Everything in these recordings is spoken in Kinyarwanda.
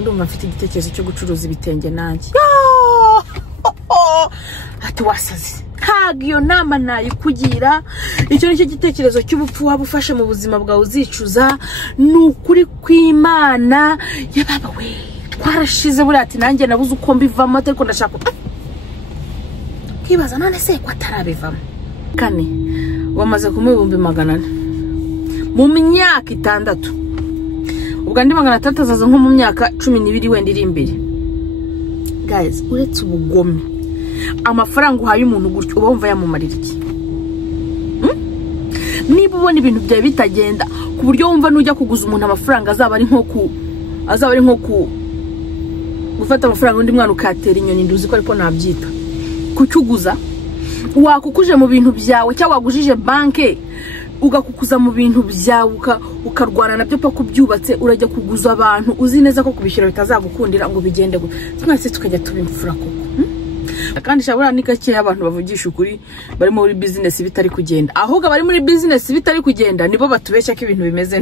ndumva mfite igitekerezo cyo gucuruza ibitenge nanjye. Ati wasaze ntagiyo nama nayikugira. Icyo nicyo gitekerezo cy'ubupfu wabufashe mu buzima bwawe uzicuza. Nukuri kw'Imana ya baba we twarashize buri ati nanjye nabuze uko mbivamo ariko ndashaka kibaza none se ko atarabivamo. Kane wamaze kumubumbi 400 mu myaka 6. Ubwo ndi 600 zaza nko mu myaka 12 wenda iri imbere. Guys, uretse ubugome amafaranga uhaye umuntu gutyo uba wumva yamumarira iki? Niba ubona ibintu byawe bitagenda ku buryo wumva nujya kuguza umuntu amafaranga azaba ari nko gufata amafaranga undi mwana ukatera inyoni nduzi ko ariko nabyita kucyuguza. Wakukuje mu bintu byawe cyangwa wagujije banke ugakukuza mu bintu byawe ukarwana nabyo pa kubyubatse urajya kuguza abantu uzi neza ko kubishyira bitazagukundira ngo bigende gute. Twese tukajya tubimfura koko. Kandi shabura ni gake abantu bavugisha ukuri bari muri business bitari kugenda. Ahubwo bari muri business bitari kugenda nibo batubeshya ko ibintu bimeze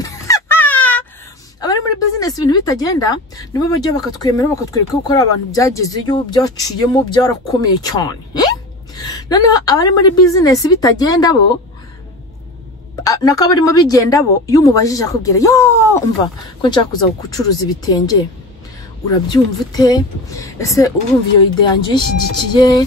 abari muri business ibintu bitagenda nibo bajya bakatwemera bakatwereka ko ari abantu byagezeyo byaciyemo byarakomeye cyane. Noneho abari muri business bitagenda bo nakabarimo bigenda bo yumubajije akubwira yo umva ko nshaka kuza gucuruza ibitenge urabyumva ute? Ese urumva iyo ide yanjye yishyigikiye?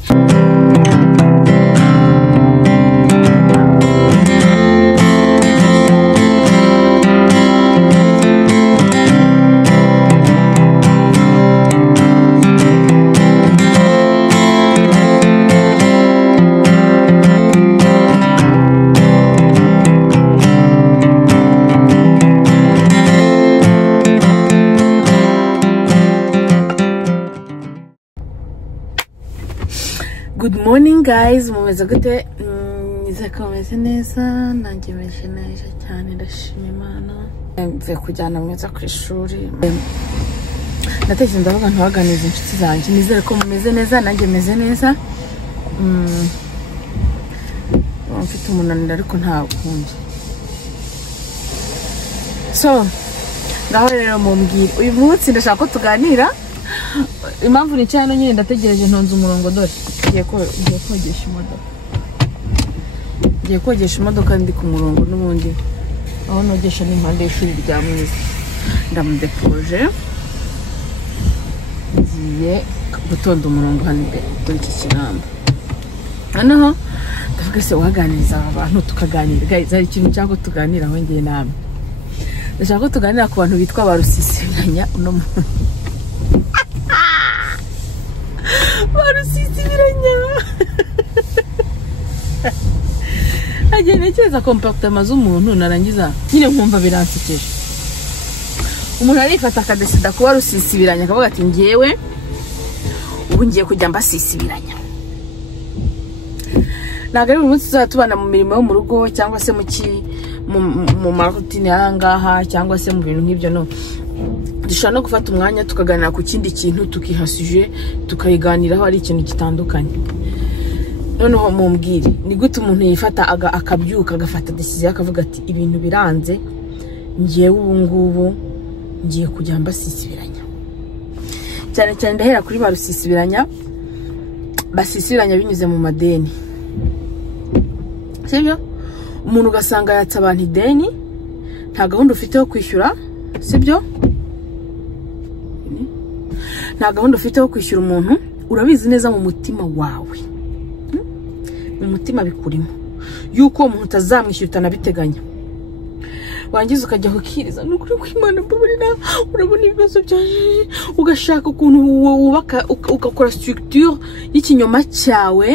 Good morning guys, mumeze gute? Nizakomeze neza, nanjye meje neza cyane ndashima Imana. Mvuye kujyana mweza ku ishuri. Natekereje ndavuga ntabaganiza inshuti zanjye. Nizere ko mumeze neza nanjye meze neza. Mfite umunaniro ariko nta kundi. So, ngaho rero mumbwire. Uyu munsi ndashaka ko tuganira. Impamvu ni cyane nyine ndategereje ntonze umurongo dore. Ngiye kogesha imodoka ndi ku murongo n'ubundi aho nogesha n'impande y'ishuri rya Mwiza. Ndamudepoje ngiye gutonda umurongo hano kuri iki kinamba. Noneho ndavuga se waganiriza abantu tukaganira. Guys, hari ikintu cyangwa tuganira aho ngiye namwe. Ndashaka ko tuganira ku bantu bitwa barusisiranya uno muntu. Barusisibiranya agene cyeza comportement z'umuntu narangiza nyine nkumva biransekeje. Umuntu arifata akadesida kuba rusisibiranya akavuga ati ngewe ubu ngiye kujya mbasisibiranya. Nagari buri munsi tuzatubana mu mirimo yo mu rugo cyangwa se mu marutine ahangaha cyangwa se mu bintu nk'ibyo no dushaka no gufata umwanya tukaganira ku kindi kintu tukihasuje tukayiganiraho ari ikintu gitandukanye. Noneho mumbwire ni gute umuntu yifata akabyuka agafata decision akavuga ati ibintu biranze ngiye ubu ngubu ngiye kujya mbasisibiranya. Cyane cyane ndahera kuri barusisibiranya basisibiranya binyuze mu madeni. Sibyo umuntu ugasanga yatsa abantu ideni nta gahunda ufite yo kwishyura. Sibyo nta gahunda ufite yo kwishyura umuntu urabizi neza mu mutima wawe mu mutima bikurimo yuko umuntu utazamwishyura utanabiteganya. Wangiza ukajya ukiriza nukuri kw'Imana mbabarira urabona ibibazo byaje ugashaka ukuntu wubaka ugakora structure y'ikinyoma cyawe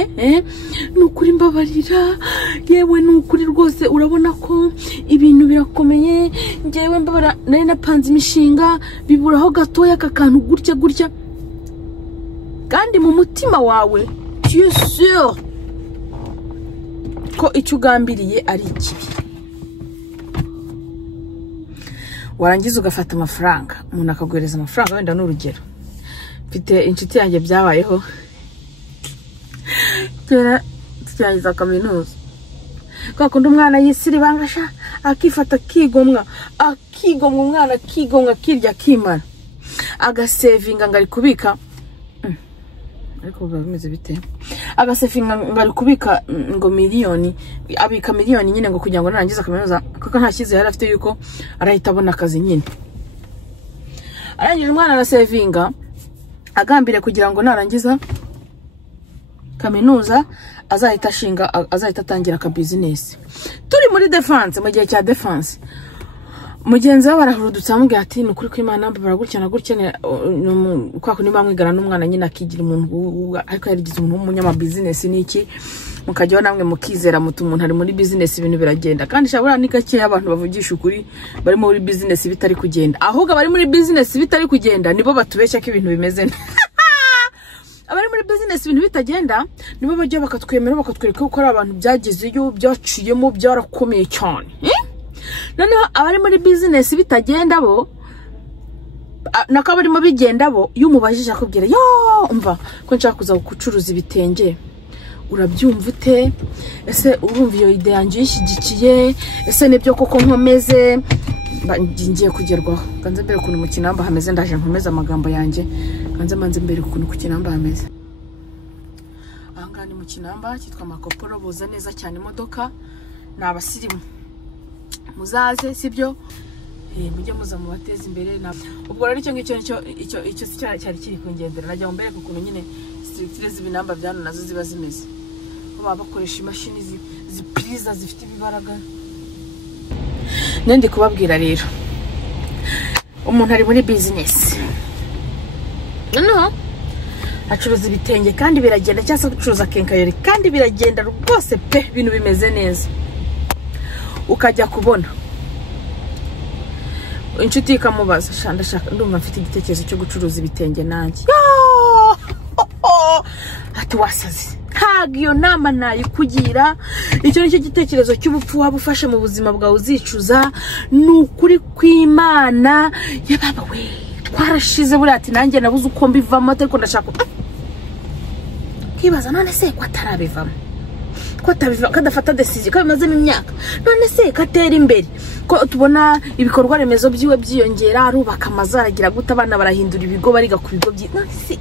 nukuri mbabarira yewe nukuri rwose urabona ko ibintu birakomeye ngewe mbabara nari napanze imishinga biburaho gatoya kakantu gutya kandi mu mutima wawe tu es sûr ko icyo ugambiriye ari ikibi. Warangiza ugafata amafaranga umuntu akaguhereza amafaranga wenda n'urugero mfite inshuti yanjye byabayeho kera turangiza kaminuza kwa kundi umwana yisiri bangasha akifata kigomwa umwana kigomwa kirya kimana agasevinga ngari kubika ariko bimeze bite agasevinga ngari kubika ngo miliyoni abika miliyoni nyine ngo kugira ngo narangiza kaminuza kuko nta kizi yari afite yuko arahita abona akazi nyine arangije umwana arasevinga agambire kugira ngo narangiza kaminuza azahita atangira ka business turi muri defense mu gihe cya defense mugenzi we barahurudutse amubwira ati ni ukuri kw'Imana baragurikana gutya kwa kundi bamwigana n'umwana nyine akigira umuntu ariko yarigize umuntu w'umunyama business niki mukajyaho namwe mukizera mutu umuntu ari muri business ibintu biragenda kandi shabura ni gake abantu bavugisha ukuri bari muri business bitari kugenda ahubwo bari muri business bitari kugenda nibo batubeshya ko ibintu bimeze abari muri business ibintu bitagenda nibo bajya bakatwemera bakatwereka ko ari abantu byagizeyo byaciyemo byarakomeye cyane noneho abari muri business bitagenda bo nako barimo bigenda bo iyo umubajije akubwira yo umva ko nshaka kuza gucuruza ibitenge urabyumva ute ese urumva iyo ide yanjye yishyigikiye ese nibyo koko nkomeze ngiye kugerwaho kanze mbere ukuntu mu kinamba hameze ndaje nkomeza amagambo yanjye kanze manze mbere ukuntu ku kinamba hameze ahangani mu kinamba cyitwa Makoporo buza neza cyane imodoka nabasirimu muzaze sibyo mujye muza mu bateza imbere ubwo rero icyo cyari kiri kungendera najya mbere kukuntu nyine structure z'ibinamba byano nazo ziba zimeze baba bakoresha imashini zipiriza zifite ibibaraga nende kubabwira rero umuntu ari muri business no acuruza ibitenge kandi biragenda cyangwa gucuruza kenkayori kandi biragenda rwose pe ibintu bimeze neza ukajya kubona inshuti ikamubaza ndashaka ndumva mfite igitekerezo cyo gucuruza ibitenge nanjye ati wasaze kagiyo nama nayikugira icyo nicyo gitekerezo cy'ubupfu waba ufashe mu buzima bwawe uzicuza nukuri kw'Imana yababa we twarashize buri ati nanjye nabuze uko mbivamo ariko ndashaka kibaza none se ko atarabivamo ko kadafata decision ko bimaze imyaka none se katera imbere ko tubona ibikorwa remezo byiwe byiyongera arubaka amazaragira guta abana barahindura ibigo bariga ku bigo none se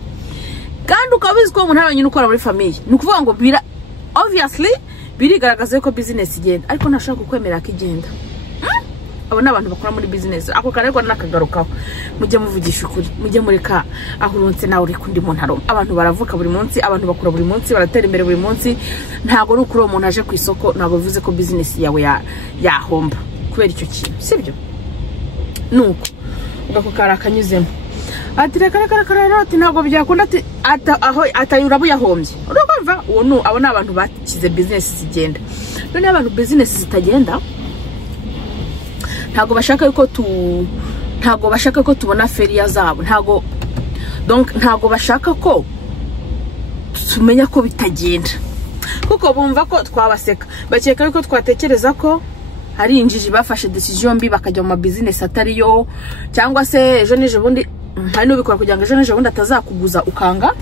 kandi ukabizi ko umuntu aranyine ukora muri famille nukuvuga ngo obviously birigaragaza ko business igenda ariko ntashaka kwemera ko igenda abo n'abantu bakora muri business ako karerwa nakagarukaho mujye muvugisha ukuri mujye mureka ahurunse nawe uri kundi muntu aro abantu baravuka buri munsi abantu bakora buri munsi baratera imbere buri munsi ntago ari ukuri umuntu aje ku isoko ntago bivuze ko business yawe yahomba kubera icyo kintu sibyo nuko ugako karakanyuzemo ati reka ati ntago byakunda ati aho atayura buyahombye urumva uwo abo n'abantu bakize business zigenda none abantu business zitagenda ntago bashaka ko tubona feria zabo ntago bashaka ko tumenya ko bitagenda kuko bumva ko twabaseka bakeka yuko twatekereza ko hari injiji bafashe decision mbi bakajya mu business atariyo cyangwa se ejo nije bundi hari n'ubikora kugira ngo ejo nije bundi atazakuguza ukanga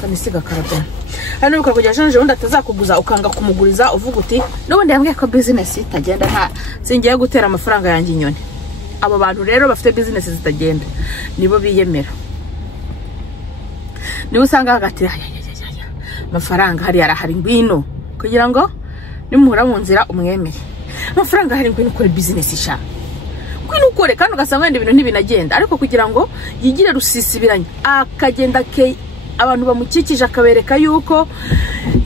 kanisiga karabya hari n'ubikora kugira ngo ejo nije bundi atazakuguza ukanga kumuguriza uvuga uti n'ubundi yambwiye ko business itagenda nta singiye gutera amafaranga yanjye inyoni abo bantu rero bafite business zitagenda nibo biyemera niba usanga hagati amafaranga hari arahari ngwino kugira ngo nimuhura mu nzira umwemere amafaranga hari ngwino ukore business ishaka ngwino ukore kandi ugasanga wenda ibintu ntibinagenda ariko kugira ngo yigire rusisibiranye akagenda abantu bamukikije akabereka yuko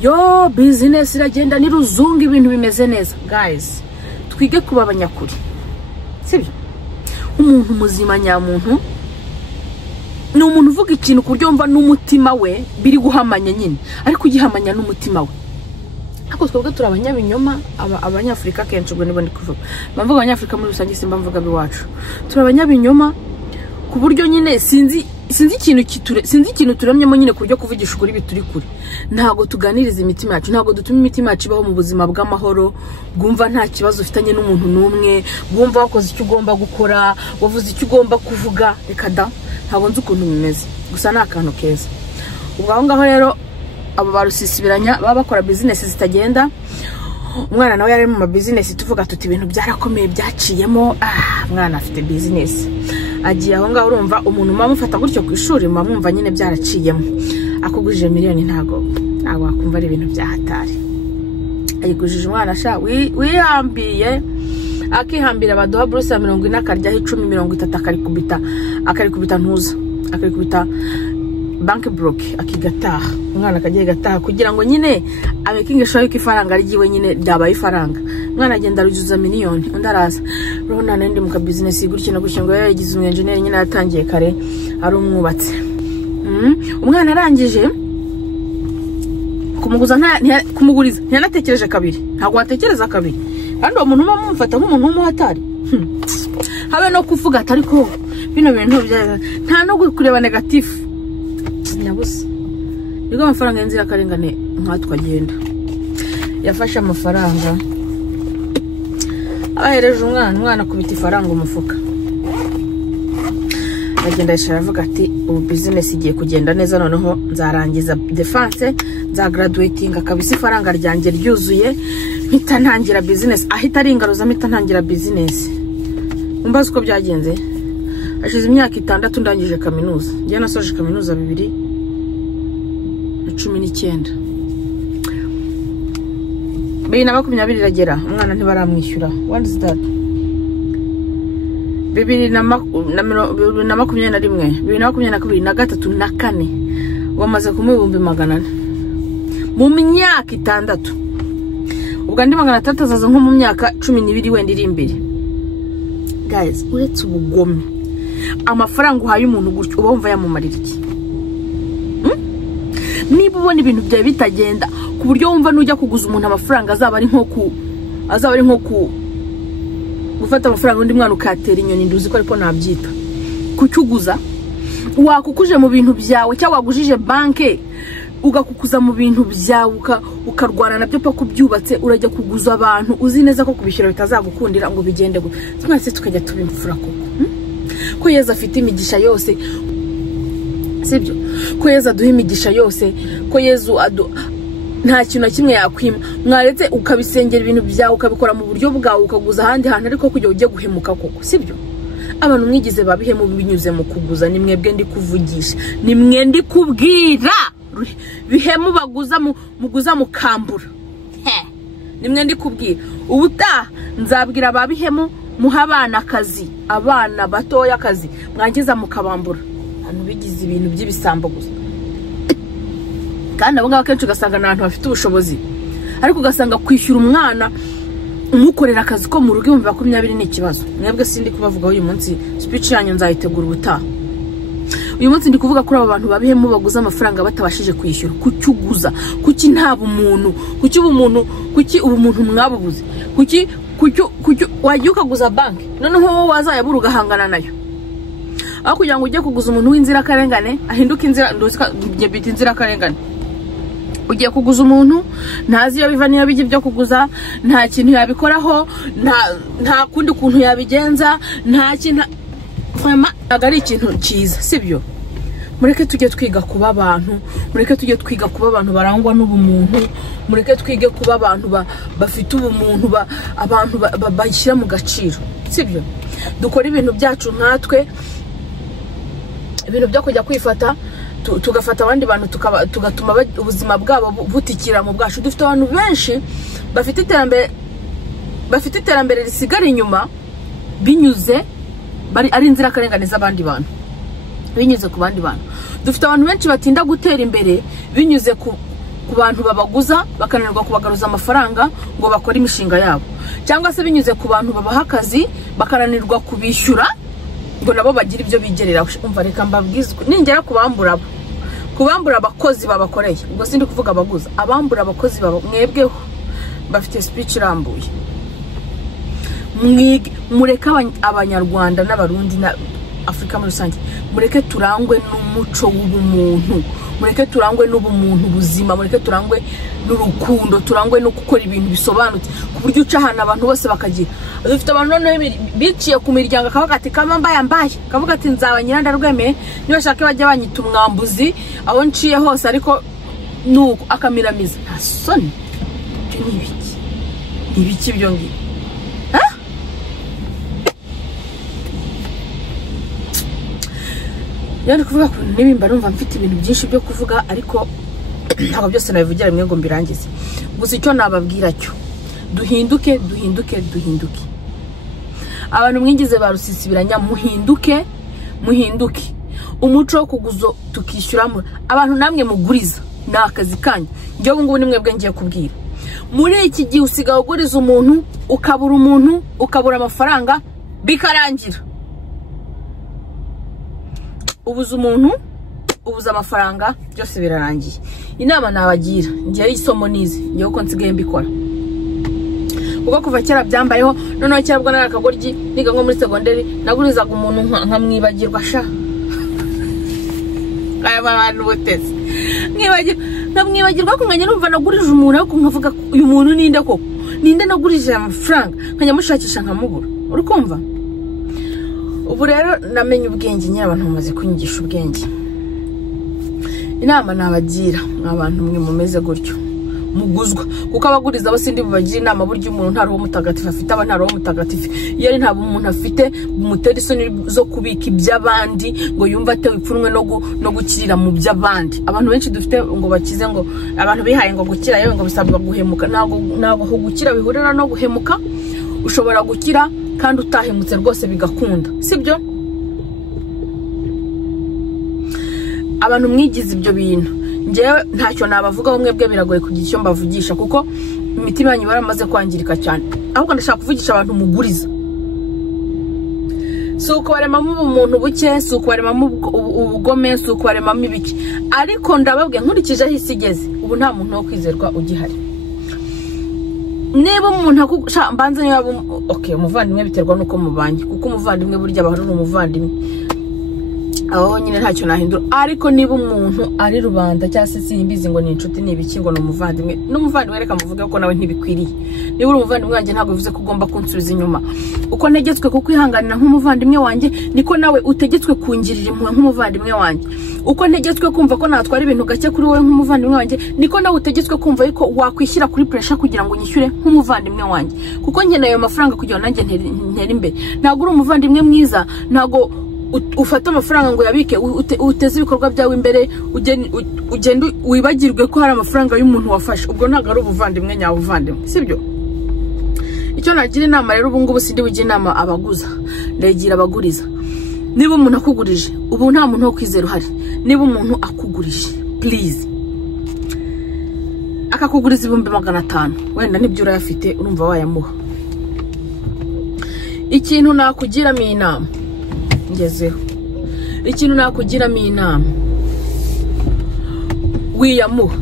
yo business iragenda ni ruzungu ibintu bimeze neza guys twige kuba abanyakuri sibyo umuntu muzima nyamuntu ni umuntu uvuga ikintu kuryo mva n'umutima we biri guhamanya nyine ariko ugihamanya n'umutima we ako twebwe turi abanyabinyoma abanyafrika kenshi ubwo nibo ndi kuvuga bamvuga abanyafrika muri rusange simba mvuga biwacu turi abanyabinyoma ku buryo nyine sinzi ikintu turamyemo nyine kuryo kuvugisha ukuri bituri kuri ntago tuganiriza imitima yacu ntago dutuma imitima yacu ibaho mu buzima bw'amahoro bwumva nta kibazo ufitanye n'umuntu n'umwe bwumva wakoze icyo ugomba gukora wavuze icyo ugomba kuvuga reka da ntago nzi ukuntu bimeze gusa nta kantu keza ubwo aho ngaho rero abo barusisibiranya baba bakora business zitagenda umwana nawe yari mu business tuvuga tuti ibintu byarakomeye byaciyemo mwana afite business agiye aho ngaho urumva umuntu mufata gutyo ku ishuri mwumva nyine byaraciyemo akugujije miliyoni ntago wakumva ari ibintu byahatari ayigujije umwana sha wihambiye akihambira baduha buruse ya 40 akaryaho 10 30 akarikubita ntuza akarikubita bank broke akigataha umwana akagiye gataha kugira ngo nyine abekingesho yuko ifaranga ryiwe nyine ryabaye ifaranga umwana agenda rujuza miliyoni undi araza rona nende mu ka business gutyo no gutyo ngo yagize umu engineer nyine yatangiye kare ari umwubatse umwana arangije kumuguriza ntiyanatekereje kabiri ntago watekereza kabiri kandi uwo muntu mumufata nk'umuntu w'umuhatari habe no kuvuga atari ko bino bintu nta no kureba negative nyabusa nigo amafaranga y'inzira karengane nkatwa agenda yafashe amafaranga ahereje umwana kubita ifaranga umufuka agenda yashara avuga ati ubu business igiye kugenda neza noneho nzarangiza defense za graduating akabisa ifaranga ryanjye ryuzuye mpita ntangira business ahita ari ingaruza mpita ntangira business umbaza uko byagenze hashize imyaka 6 ndangije kaminuza ngiye nasoje kaminuza 2019 2020 iragera umwana ntibaramwishyura what is that 2021 wamaze kumubumbi 400 mu myaka 6 ubwo ndi 600 azaza nko mu myaka 12 wenda iri imbere guys uretse ubugome amafaranga uhaye umuntu gutyo uba wumva yamumarira iki niba ubona ibintu byawe bitagenda ku buryo wumva nujya kuguza umuntu amafaranga azaba ari nko ku gufata amafaranga undi mwana ukatera inyoni nduzi ko ariko nabyita kucyuguza wakukuje mu bintu byawe cyangwa wagujije banke ugakukuza mu bintu byawe ukarwana nabyo pako byubatse urajya kuguza abantu uzi neza ko kubishyura bitazagukundira ngo bigende twese tukajya tubimfura ko Yezu afite imigisha yose sibyo ko Yezu aduha imigisha yose ko Yezu nta kintu na kimwe yakwima mwaretse ukabisengera ibintu byawe ukabikora mu buryo bwawe ukaguza ahandi hantu ariko kujya ujye guhemuka koko sibyo abantu mwigize babihemu binyuze mu kuguza ni mwebwe ndi kuvugisha ni mwe ndi kubwira bihemu baguza muguza mukambura ni mwe ndi kubwira ubuta nzabwira ababihemu muha abana akazi abana batoya akazi mwangiza mukabambura abantu bigize ibintu by'ibisambo gusa kandi abo ngabo kenshi ugasanga n'abantu bafite ubushobozi ariko ugasanga kwishyura umwana umukorera akazi ko mu rugo 2020 ni ikibazo mwebwe sindi kubavuga uyu munsi speech yanyu nzayitegura ubutaha uyu munsi ndi kuvuga kuri abo bantu babihemu baguza amafaranga batabashije kwishyura kucyuguza kuki nta bumuntu kuki ubumuntu mwabubuze kuki wagiuka guza banki noneho wowe wazayabura ugahangana nayo aho kugira ngo ujye kuguza umuntu w'inzira karengane ahinduka inzira nduzika bita inzira karengane ugiye kuguza umuntu ntazi iyo biva niyo bijye byo kuguza nta kintu yabikoraho nta kundi kuntu yabigenza nta kintu agari ikintu cyiza sibyo mureke tujye twiga kuba abantu mureke tujye twiga kuba abantu barangwa n'ubumuntu mureke twige kuba abantu bafite ubumuntu abantu bashyira mu gaciro sibyo dukora ibintu byacu nkatwe ibintu byo kujya kwifata tugafata abandi bantu tugatuma ubuzima bwabo butikira mu bwacu dufite abantu benshi bafite iterambere risigara inyuma binyuze ari inzira karenganiza abandi bantu binyuze ku bandi bantu dufite abantu benshi batinda gutera imbere binyuze ku bantu babaguza bakananirwa kubagaruza amafaranga ngo bakore imishinga yabo cyangwa se binyuze ku bantu babaha akazi bakananirwa kubishyura ngo nabo bagira ibyo bigerera umva reka mbabwizwe ningera kubambura abakozi babakoreye ubwo sindi kuvuga abaguza abambura abakozi mwebweho bafite speech irambuye mureke abanyarwanda n'abarundi na Afrika muri rusange mureke turangwe n'umuco w'ubumuntu mureke turangwe n'ubumuntu buzima mureke turangwe n'urukundo turangwe no gukora ibintu bisobanutse ku buryo uca ahantu abantu bose bakagira dufite abantu none biciye ku miryango akavuga ati kama mbaye akavuga ati nzaba nyiranda rwemeye niba shaka bajya banyita umwambuzi aho nciye hose ariko nuko akamiramiza nta soni ibiki byo ngi yari kuvuga ko nibimba numva mfite ibintu byinshi byo kuvuga ariko ntabwo byose nabivugira rimwe ngo mbirangize. Gusa icyo nababwira cyo duhinduke. Abantu mwingize barusisibiranya muhinduke. Umuco wo kuguzo tukishyuramo abantu namwe muguriza na akazi kanyu. Njye ngubu nimwe bwe ngiye kubwira. Muri iki gihe usigaye uguriza umuntu ukabura umuntu ukabura amafaranga bikarangira. Ubuza umuntu ubuza amafaranga byose birarangiye. Inama nabagira ngiye isomo nize ngiye uko nsigaye mbikora. Kuko kuva kera byambayeho none cyabwo narakagoryi niga nko muri secondary nagurizaga umuntu nkamwibagirwa sha. Aya bantu boteze. Nkamwibagirwa ko nkanya numva nagurije umuntu ariko nkavuga uyu muntu ninde koko? Ninde nagurije amafaranga nkanya mushakisha nkamubura. Uri kumva? Ubu rero namenye ubwenge nyine abantu bamaze kunyigisha ubwenge. Inama nabagira abantu mwe mumeze gutyo muguzwa kuko abaguriza abo sindi bubagira inama buryo umuntu nta roho mutagatifu afite aba nta roho mutagatifu yari nta umuntu afite umutera isoni zo kubika iby'abandi ngo yumva atewe ipfunwe no gukirira mu by'abandi. Abantu benshi dufite ngo bakize ngo abantu bihaye ngo gukira yewe ngo bisabwa guhemuka. Nago gukira bihurira no guhemuka. Ushobora gukira kandi utahemutse rwose bigakunda, sibyo? Abantu mwigize ibyo bintu ngewe ntacyo nabavugaho mwebwe biragoye kugira icyo mbavugisha kuko imitima yanyu baramaze kwangirika cyane. Ahubwo ndashaka kuvugisha abantu muguriza. Suko baremamo umuntu buke, suko baremamo ubugome, suko baremamo ibiki. Ariko ndababwe nkurikije aho isi igeze ubu nta muntu wo kwizerwa ugihari. Niba umuntu akusha mbanze niba okay umuvandimwe biterwa nuko mubanye kuko umuvandimwe burya abahari umuvandimwe. Aho nyine ntacyo nahindura ariko niba umuntu ari rubanda cyase simbizi ngo ni inshuti nibiki ngo n'umuvandimwe n'umuvandimwe reka muvuge ko nawe ntibikwiriye. Niba uri umuvandimwe wanjye ntabwo bivuze ko ugomba kunsubiza inyuma. Uko ntegetswe kukwihanganira nk'umuvandimwe wanjye niko nawe utegetswe kungirira impuhwe nk'umuvandimwe wanjye. Uko ntegetswe kumva ko natwara ibintu gake kuri wowe nk'umuvandimwe wanjye niko nawe utegetswe kumva yuko wakwishyira kuri pressure kugira ngo nyishyure nk'umuvandimwe wanjye kuko nkeneye ayo mafaranga kugira ngo nanjye ntere imbere. Ntabwo uri umuvandimwe mwiza ntabwo ufata amafaranga ngo yabike uteze ibikorwa byawe imbere ugenda wibagirwe ko hari amafaranga y'umuntu wafashe. Ubwo ntabwo ari ubuvandimwe nyabuvandimwe, sibyo? Icyo nagira inama rero ubu ngubu sindi bugira inama abaguza ndagira abaguriza. Niba umuntu akugurije ubu nta muntu wo kwizera uhari. Niba umuntu akugurije please akakuguriza 500 wenda nibyo urayafite urumva wayamuha. Ikintu nakugiramo inama ngezeho ikintu nakugiramo inama wiyamuha.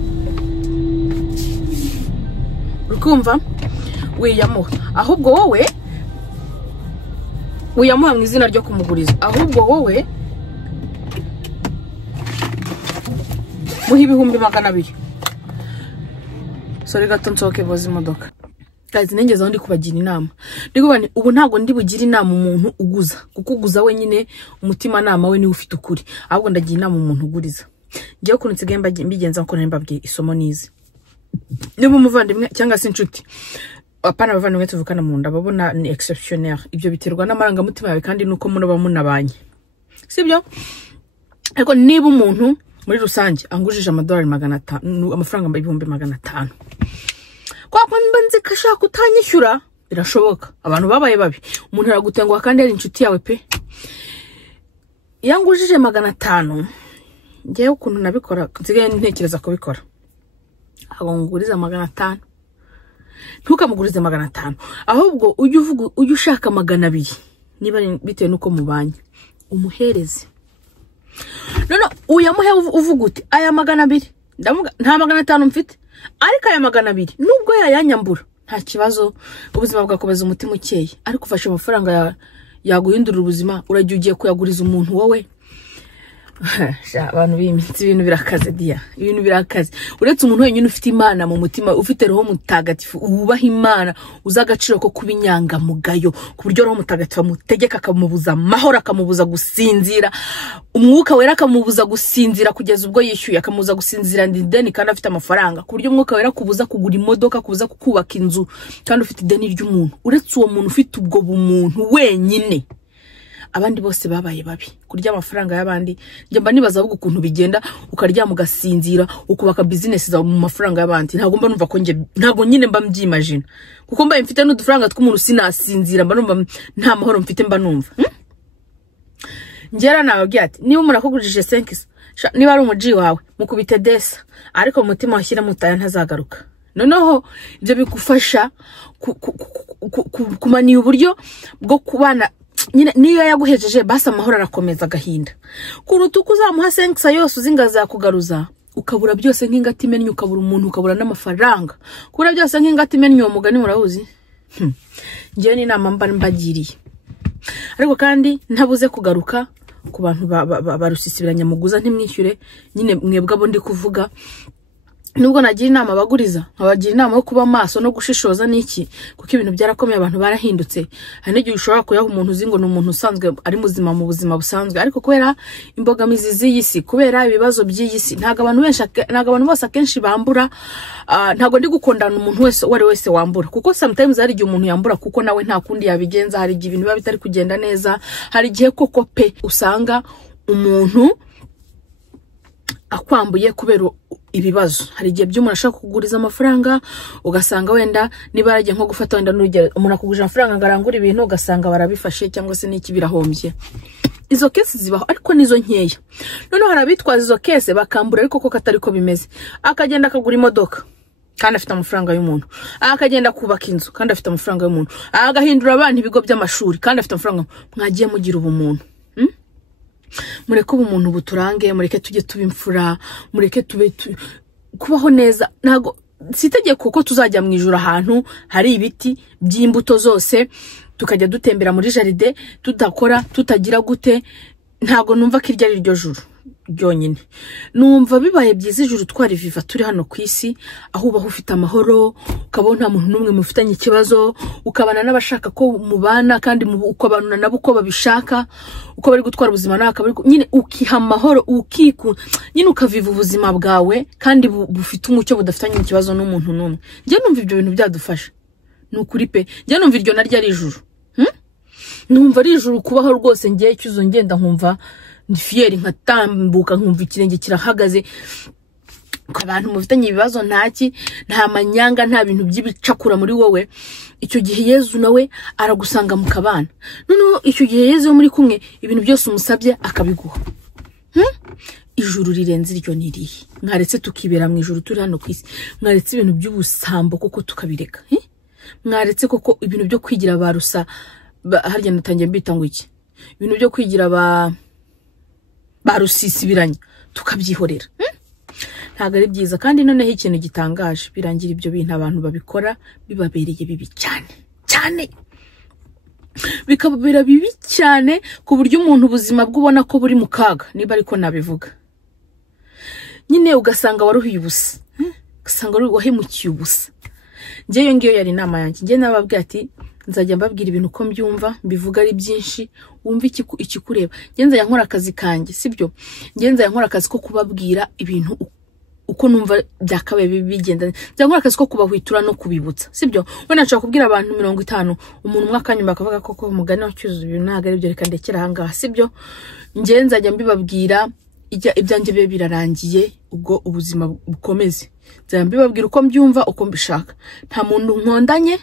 Ukumva wiyamuha ahubwo wowe wiyamuha mu izina ryo kumuguriza ahubwo wowe muhi 200. Sorry gato nsoke boza imodoka. Guys nengeze aho ndi kubagira inama. Ndikubane ubu ntago ndi bugira inama umuntu uguza kuko uguza wenyine umutima nama we ni ufite ukuri. Ahubwo ndagira inama umuntu uguriza. Ngiye ukuntu nsigaye mbigenza nko nembabwiye isomo nize. Niba umuvandimwe cyangwa se inshuti apana abavandimwe tuvukana mu nda babona ni exceptionnel. Ibyo biterwa n'amarangamutima yawe kandi nuko muno munabanye, sibyo? Ariko niba umuntu muri rusange angujije amadolari 500 amafaranga 500 kwa mbanze kashaka utanyishyura birashoboka. Abantu babaye babi umuntu aragutenguha kandi ari inshuti yawe pe. Yangujije 500 ngiye ukuntu nabikora nsigaye ntekereza kubikora. Agonguriza 500 ntukamugurize 500 ahubwo ujye uvuga ujye ushaka 200 niba bitewe nuko mubanye umuhereze. None uyamuhe uvuga uti aya 200 ndavuga nta 500 mfite ariko aya 200 nubwo yayanyambura nta kibazo ubuzima bwakomeza umutima ukeye. Ariko ufashe amafaranga yaguhindurira ubuzima urajye ugiye kuyaguriza umuntu wowe. Abantu bimitsi ibintu birakaze dia ibintu birakaze. Uretse umuntu wenyine ufite Imana mu mutima ufite roho mutagatifu ubaha Imana uzagaciro ko kubinyanga mugayo ku buryo roho mutagatifu mutegeka akamubuza mahoro akamubuza gusinzira umwuka wera akamubuza gusinzira kugeza ubwo yishyuye akamubuza gusinzira ndideni kandi afite amafaranga ku buryo umwuka wera kubuza kugura imodoka kubuza kukubaka inzu kandi ufite ideni ry'umuntu. Uretse uwo muntu ufite ubwo bumuntu wenyine abandi bose babaye babi kurya amafaranga y'abandi njye mba nibaza ahubwo ukuntu bigenda ukarya mugasinzira ukubaka business za mu mafaranga y'abandi ntago mba numva ko ntago nyine mba mbyimagine kuko mba mfite n'udufaranga tw'umuntu sinasinzira mba numva nta mahoro mfite mba numva ngera nawe ati niba umuntu akugurije 5 niba ari umuji wawe mukubite desa ariko umutima washyira mutaya ntazagaruka noneho ibyo bigufasha kumaniye uburyo bwo kubana nyine niyo yaguhejeje basa amahoro arakomeza agahinda kuruta uzamuha 5 yose uzingaza kugaruza ukabura byose nk'ingati imenye ukabura umuntu ukabura n'amafaranga kubura byose nk'ingati imenye uwo mugani murabuzi ngiye ni inama mba mbagiriye ariko kandi ntabuze kugaruka ku bantu barusisibiranya muguza ntimwishyure nyine mwebwe abo ndi kuvuga nubwo nagira inama baguriza abagira inama yo kuba maso no gushishoza niki kuko ibintu byarakomeye abantu barahindutse hari n'igihe ushobora kuyaha umuntu uzi ngo ni umuntu usanzwe ari muzima mu buzima busanzwe ariko kubera imbogamizi z'iyisi kubera ibibazo by'iyisi ntago abantu bose akenshi bambura ntago ndi gukondana umuntu wese wari wese wambura kuko sometimes hari igihe umuntu yambura kuko nawe nta kundi yabigenza hari igihe ibintu biba bitari kugenda neza hari igihe koko pe usanga umuntu akwambuye kubera ibibazo hari igihe by'umuntu ashaka kuguriza amafaranga ugasanga wenda niba yagiye nko gufata wenda n'urugero umuntu akugurije amafaranga ngarangura ibintu ugasanga barabifashe cyangwa se n'iki birahombye izo kesi zibaho ariko nizo nkeya none hari abitwaza izo kese bakambura ariko koko atari ko bimeze akagenda akagura imodoka kandi afite amafaranga y'umuntu akagenda kubaka inzu kandi afite amafaranga y'umuntu agahindura abana ibigo by'amashuri kandi afite amafaranga mwagiye mugira ubumuntu mureke ubumuntu buturange mureke tujye tubimfura mureke tube kubaho neza ntago sitegeko ko tuzajya mu ijuru ahantu hari ibiti by'imbuto zose tukajya dutembera muri jaride tudakora tutagira gute ntago numva ko iryo ari ryo juru ryonyine numva bibaye byiza ijuru twari viva turi hano ku isi aho ubaho ufite amahoro ukabona nta muntu n'umwe mufitanye ikibazo ukabana n'abashaka ko mubana kandi ukabana nabo uko babishaka uko bari gutwara ubuzima nawe nyine ukiha amahoro nyine ukaviva ubuzima bwawe kandi bufite umucyo budafitanye ikibazo n'umuntu n'umwe njye numva ibyo bintu byadufasha nukuri pe njye numva iryo naryo ari ijuru numva ari ijuru kubaho rwose ngiye cyuzo ngenda nkumva fieri nkatambuka nkumva ikirenge kirahagaze abantu mufitanye ibibazo nta manyanga nta bintu by'ibicakura muri wowe icyo gihe Yezu nawe aragusanga mu kabana noneho icyo gihe Yezu muri kumwe ibintu byose umusabye akabiguha ijuru rirenze iryo niriye mwaretse tukibera mu ijuru turi hano kwisi mwaretse ibintu by'ubusambo koko tukabireka mwaretse koko ibintu byo kwigira barusa harya natangiye mbita ngo iki ibintu byo kwigira barusisibiranya tukabyihorera ntago ari byiza kandi noneho ikintu gitangaje birangira ibyo bintu abantu babikora bibabereye bibi cyane bikababera bibi cyane ku buryo umuntu ubuzima bw'ubona ko buri mu kaga niba ariko nabivuga nyine ugasanga waruhiye ubusa ugasanga wahemukiye ubusa njyewe ngiyo yari inama yanjye njye nababwiye ati nzajya mbabwira ibintu uko mbyumva mbivuga ari byinshi wumva ikikureba ngenza ya nkora akazi kanjye sibyo ngenza ya nkora akazi ko kubabwira ibintu uko numva byakabaye bigenda nza nkora akazi ko kubahwitura no kubibutsa sibyo wenda nshaka kubwira abantu 50 umuntu mwakanyuma akavuga koko umugani wacyuzuye ibintu ntago ari byo reka ndekera ahangaha sibyo ngenza ajya mbibabwira ibyanjye bibe birarangiye ubwo ubuzima bukomeze nza mbibabwira uko mbyumva uko mbishaka nta muntu nkondanye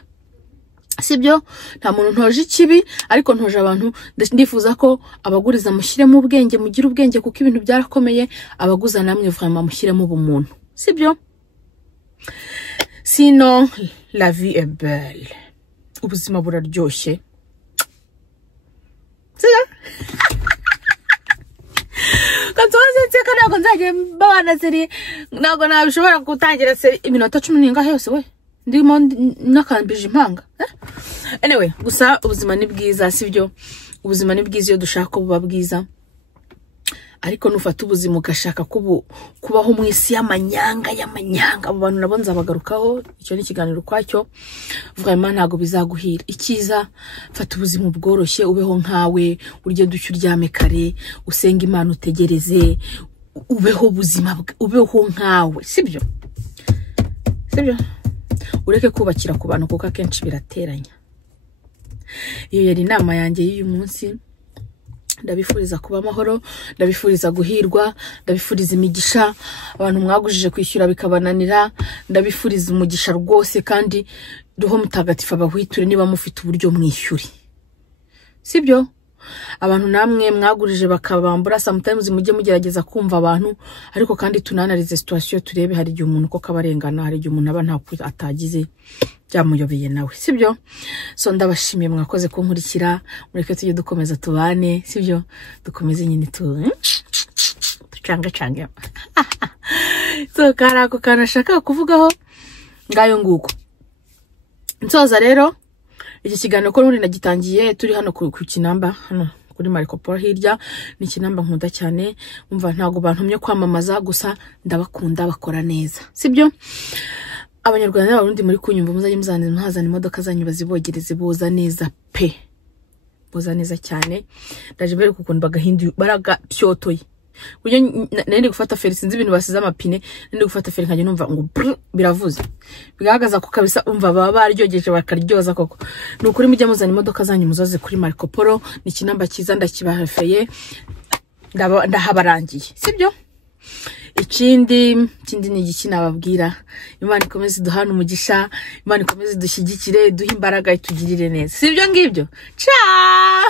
sibyo nta muntu ntoje ikibi ariko ntoje abantu ndifuza ko abaguriza mushyiremo ubwenge mugira ubwenge kuko ibintu byarakomeye abaguza namwe vraiment mushyiremo ubumuntu sibyo sinon la vie est belle ubuzima buraryoshye kanzoze tseka ntago nzajye mbabana seri ntago nabishobora gutangira seri iminota 10 ningahe yose we ndimo nakambije impanga anyway gusa ubuzima ni bwiza sibyo ubuzima ni bwiza iyo dushaka ko buba bwiza ariko nufata ubuzima ugashaka kubaho mu isi y'amanyanga abo bantu nabo nzabagarukaho icyo ni ikiganiro kwacyo vraiment ntago bizaguhira ikiza fata ubuzima bworoshye ubeho nkawe urye ducyo uryame kare usenga Imana utegereze ubeho ubuzima ubeho nkawe sibyo ureke kubakira ku bantu kuko akenshi birateranya iyo yari inama yanjye y'uyu munsi ndabifuriza kuba amahoro, ndabifuriza guhirwa, ndabifuriza imigisha. Abantu mwagujije kwishyura bikabananira, ndabifuriza umugisha rwose, kandi Roho Mutagatifu abahwiture niba mufite uburyo mwishyuri, sibyo? Abantu namwe mwagurije bakabambura, sometimes mujye mugerageza kumva abantu, ariko kandi tunanarize situation turebe hari igihe umuntu ko kabarengana, hari igihe umuntu aba nta atagize byamuyobeye nawe, sibyo? So ndabashimiye mwakoze kunkurikira, mureke tujye dukomeza tubane, sibyo? Dukomeze nyine ducanga so karako kanashaka kuvugaho ngayo nguko. Nsoza rero iki kiganiro ko n'uri nagitangiye turi hano ku Kinamba, hano kuri Marco Polo hirya. Ni Kinamba nkunda cyane, umva ntago bantumye kwamamaza, gusa ndabakunda bakora neza, sibyo? Abanyarwanda n'abarundi muri kunyumva muzajye muzana imodoka zanyu bazibogereze, boza neza pe, boza neza cyane. Ndaje bere kukuntu bagahindi baraga pyotoye. Buryo nende gufata feri sinzi ibintu basize amapine, nende gufata feri nkajye numva ngo biravuze, bigaragaza ko kabisa umva baba baryogeje bakaryoza koko. Nukuri mujya muzana imodoka zanyu muzoze kuri Marco Polo. Ni Kinamba cyiza, ndakibahafeye, ndahabarangiye, sibyo? Ikindi ni igiki nababwira, Imana ikomeze duhana umugisha, Imana ikomeze dushyigikire, duhe imbaraga itugirire neza, sibyo ngibyo? Ciao.